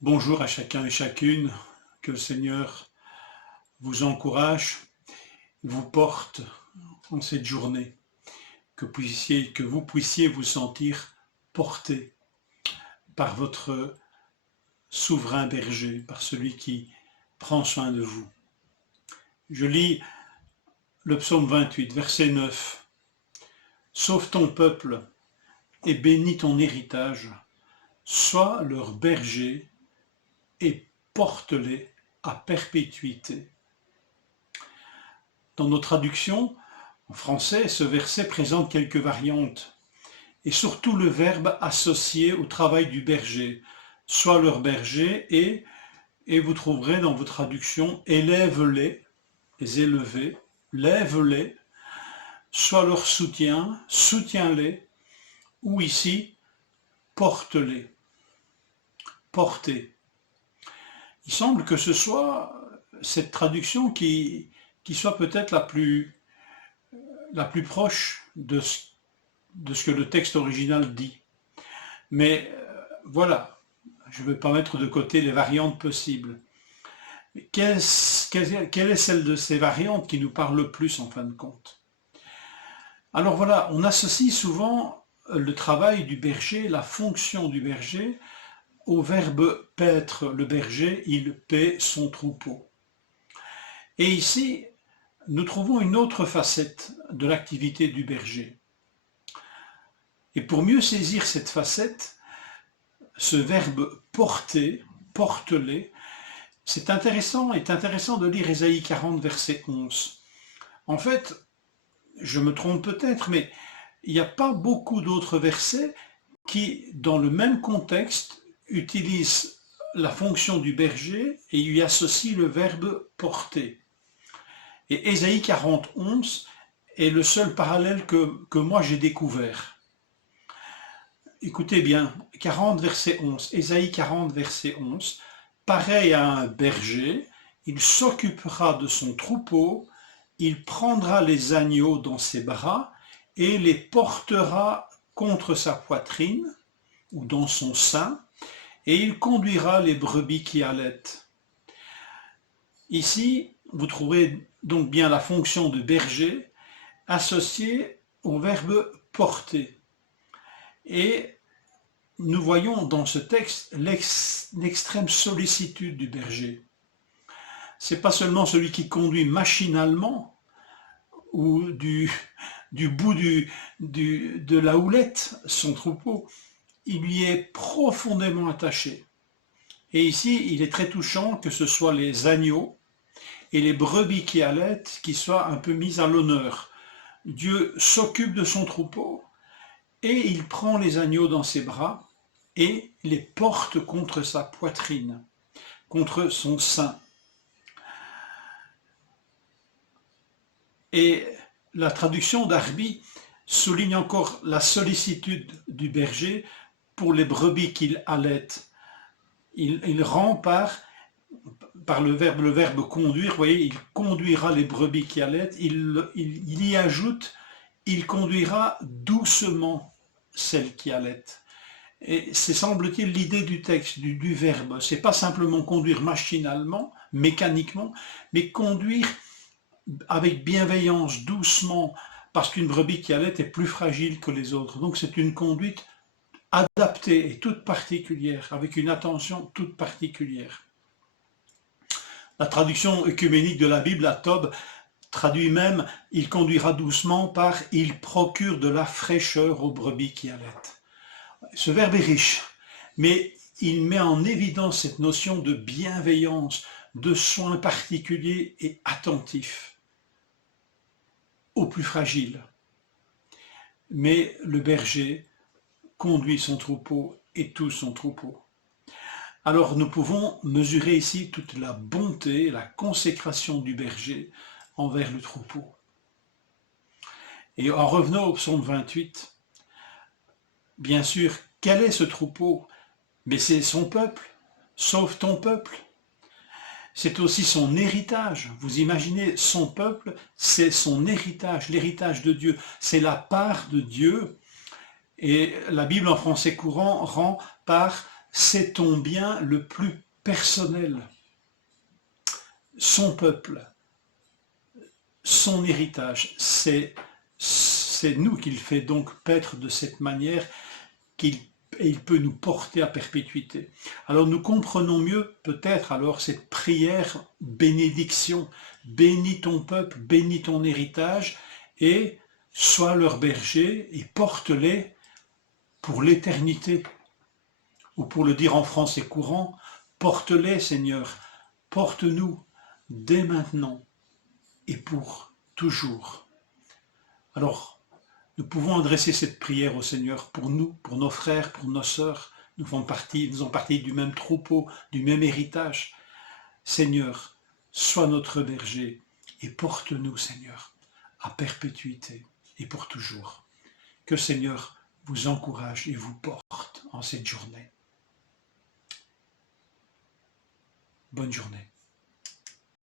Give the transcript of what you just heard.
Bonjour à chacun et chacune, que le Seigneur vous encourage, vous porte en cette journée, que vous puissiez vous sentir porté par votre souverain berger, par celui qui prend soin de vous. Je lis le psaume 28, verset 9. Sauve ton peuple et bénis ton héritage, sois leur berger et porte-les à perpétuité. Dans nos traductions, en français, ce verset présente quelques variantes, et surtout le verbe associé au travail du berger, soit leur berger, et vous trouverez dans vos traductions, élève-les, les élever, lève-les, soit leur soutien, soutiens-les, ou ici, porte-les, portez. Il semble que ce soit cette traduction qui soit peut-être la plus proche de ce que le texte original dit. Mais voilà, je ne vais pas mettre de côté les variantes possibles. Mais quelle est celle de ces variantes qui nous parle le plus en fin de compte? Alors voilà, on associe souvent le travail du berger, la fonction du berger, au verbe paître. Le berger, il paît son troupeau. Et ici, nous trouvons une autre facette de l'activité du berger. Et pour mieux saisir cette facette, ce verbe porter, porte-les, c'est intéressant de lire Ésaïe 40, verset 11. En fait, je me trompe peut-être, mais il n'y a pas beaucoup d'autres versets qui, dans le même contexte, utilisent la fonction du berger et lui associent le verbe porter. Et Ésaïe 40, 11 est le seul parallèle que moi j'ai découvert. Écoutez bien, 40 verset 11, Ésaïe 40 verset 11, pareil à un berger, il s'occupera de son troupeau, il prendra les agneaux dans ses bras et les portera contre sa poitrine ou dans son sein, et il conduira les brebis qui allaitent. Ici, vous trouvez donc bien la fonction de berger associée au verbe porter. Et nous voyons dans ce texte l'extrême sollicitude du berger. C'est pas seulement celui qui conduit machinalement ou du bout de la houlette son troupeau, il lui est profondément attaché. Et ici, il est très touchant que ce soit les agneaux et les brebis qui allaitent qui soient un peu mis à l'honneur. Dieu s'occupe de son troupeau et il prend les agneaux dans ses bras et les porte contre sa poitrine, contre son sein. Et la traduction d'Arby souligne encore la sollicitude du berger pour les brebis qu'il allaite. Il rend par le verbe conduire, vous voyez, il conduira les brebis qui allaitent, il y ajoute, il conduira doucement celles qui allaitent. Et c'est, semble-t-il, l'idée du texte, du verbe. C'est pas simplement conduire machinalement, mécaniquement, mais conduire avec bienveillance, doucement, parce qu'une brebis qui allait est plus fragile que les autres. Donc c'est une conduite adaptée et toute particulière, avec une attention toute particulière. La traduction œcuménique de la Bible, la Tob, traduit même « il conduira doucement » par « il procure de la fraîcheur aux brebis qui allaitent ». Ce verbe est riche, mais il met en évidence cette notion de bienveillance, de soin particulier et attentif aux plus fragiles. Mais le berger conduit son troupeau et tout son troupeau. Alors nous pouvons mesurer ici toute la bonté, la consécration du berger envers le troupeau. Et en revenant au psaume 28, bien sûr, quel est ce troupeau? Mais c'est son peuple, sauve ton peuple. C'est aussi son héritage. Vous imaginez, son peuple, c'est son héritage, l'héritage de Dieu. C'est la part de Dieu. Et la Bible en français courant rend par c'est ton bien le plus personnel, son peuple, son héritage, c'est nous qu'il fait donc paître de cette manière et il peut nous porter à perpétuité. Alors nous comprenons mieux peut-être alors cette prière bénédiction, bénis ton peuple, bénis ton héritage et sois leur berger et porte-les pour l'éternité. Ou pour le dire en français courant, porte-les Seigneur, porte-nous dès maintenant et pour toujours. Alors, nous pouvons adresser cette prière au Seigneur pour nous, pour nos frères, pour nos sœurs. Nous faisons partie du même troupeau, du même héritage. Seigneur, sois notre berger et porte-nous, Seigneur, à perpétuité et pour toujours. Que Seigneur vous encourage et vous porte en cette journée. Bonne journée.